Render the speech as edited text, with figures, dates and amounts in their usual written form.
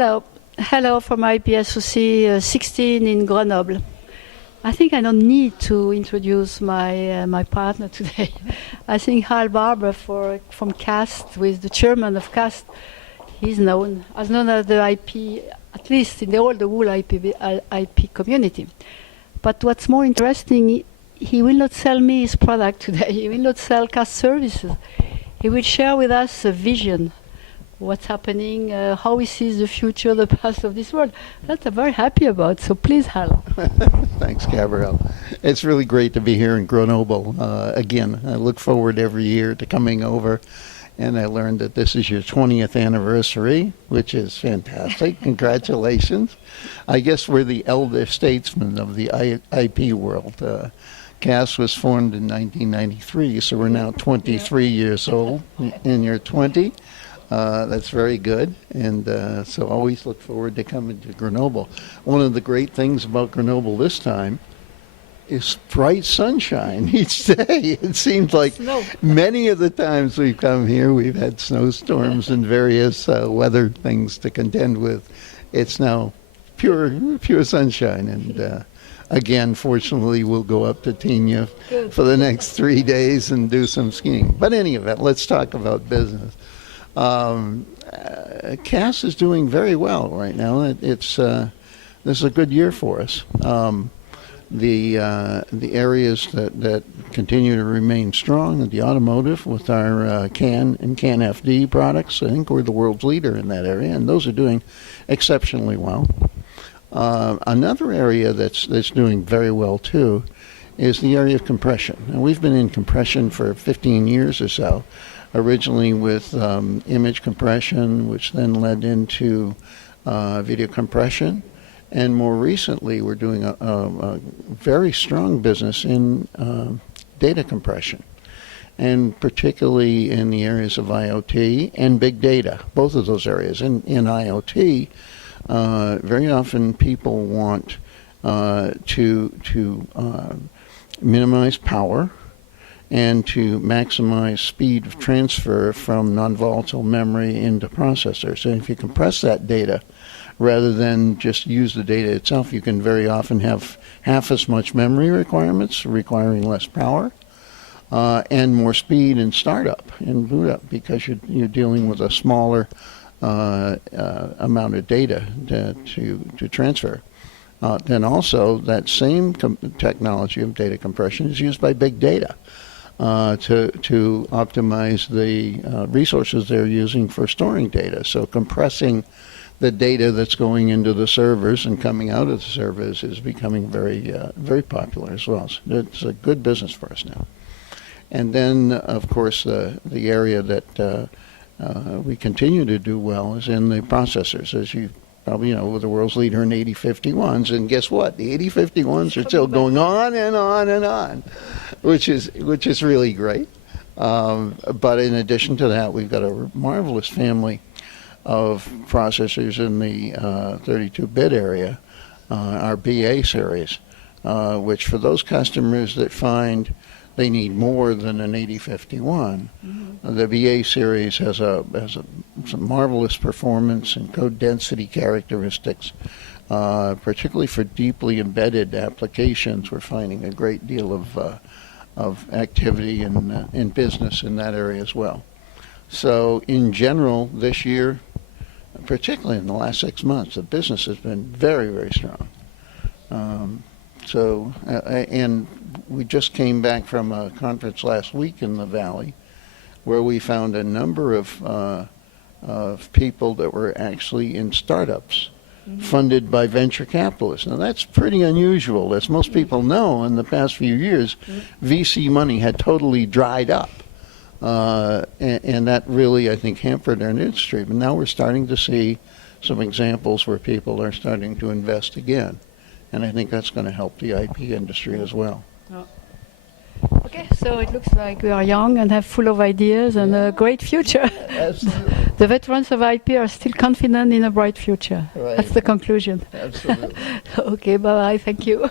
Hello. Hello from IP SOC 16 in Grenoble. I think I don't need to introduce my partner today. I think Hal Barber from CAST, who is the chairman of CAST, he's known as the IP, at least in the whole IP community. But what's more interesting, he will not sell me his product today. He will not sell CAST services. He will share with us a vision, what's happening, how he sees the future, the past of this world. That I'm very happy about. So please, Hal. Thanks, Gabrielle. It's really great to be here in Grenoble. Again, I look forward every year to coming over, and I learned that this is your 20th anniversary, which is fantastic. Congratulations. I guess we're the elder statesmen of the IP world. CAS was formed in 1993, so we're now 23 years old, and you're 20. That's very good, and so always look forward to coming to Grenoble. One of the great things about Grenoble this time is bright sunshine each day. It seems like many of the times we've come here, we've had snowstorms and various weather things to contend with. It's now pure sunshine, and again, fortunately, we'll go up to Tignes for the next 3 days and do some skiing. But any event, let's talk about business. CAS is doing very well right now. This is a good year for us. The areas that continue to remain strong, the automotive with our CAN and CAN FD products, I think we're the world's leader in that area, and those are doing exceptionally well. Another area that's doing very well too is the area of compression. Now, we've been in compression for 15 years or so. Originally with image compression, which then led into video compression. And more recently, we're doing a very strong business in data compression, and particularly in the areas of IoT and big data, both of those areas. In IoT, very often people want to minimize power and to maximize speed of transfer from non-volatile memory into processors. And if you compress that data, rather than just use the data itself, you can very often have half as much memory requirements, requiring less power, and more speed in startup and boot up, because you're dealing with a smaller amount of data to transfer. Then also, that same technology of data compression is used by big data. To optimize the resources they're using for storing data. So compressing the data that's going into the servers and coming out of the servers is becoming very popular as well. So it's a good business for us now. And then, of course, the area that we continue to do well is in the processors. As you probably know, we're the world's leader in 8051s, and guess what? The 8051s are still going on and on and on, which is really great. But in addition to that, we've got a marvelous family of processors in the 32-bit area, our BA series, which for those customers that find they need more than an 8051. The BA series has some marvelous performance and code density characteristics, particularly for deeply embedded applications. We're finding a great deal of activity in business in that area as well. So in general, this year, particularly in the last 6 months, the business has been very, very strong. And we just came back from a conference last week in the Valley where we found a number of people that were actually in startups funded by venture capitalists. Now, that's pretty unusual. As most people know, in the past few years, VC money had totally dried up. And that really, I think, hampered our industry. But now we're starting to see some examples where people are starting to invest again. And I think that's going to help the IP industry as well. Okay, so it looks like we are young and have full of ideas and a great future. Absolutely. The veterans of IP are still confident in a bright future. Right. That's the conclusion. Absolutely. Okay, bye-bye. Thank you.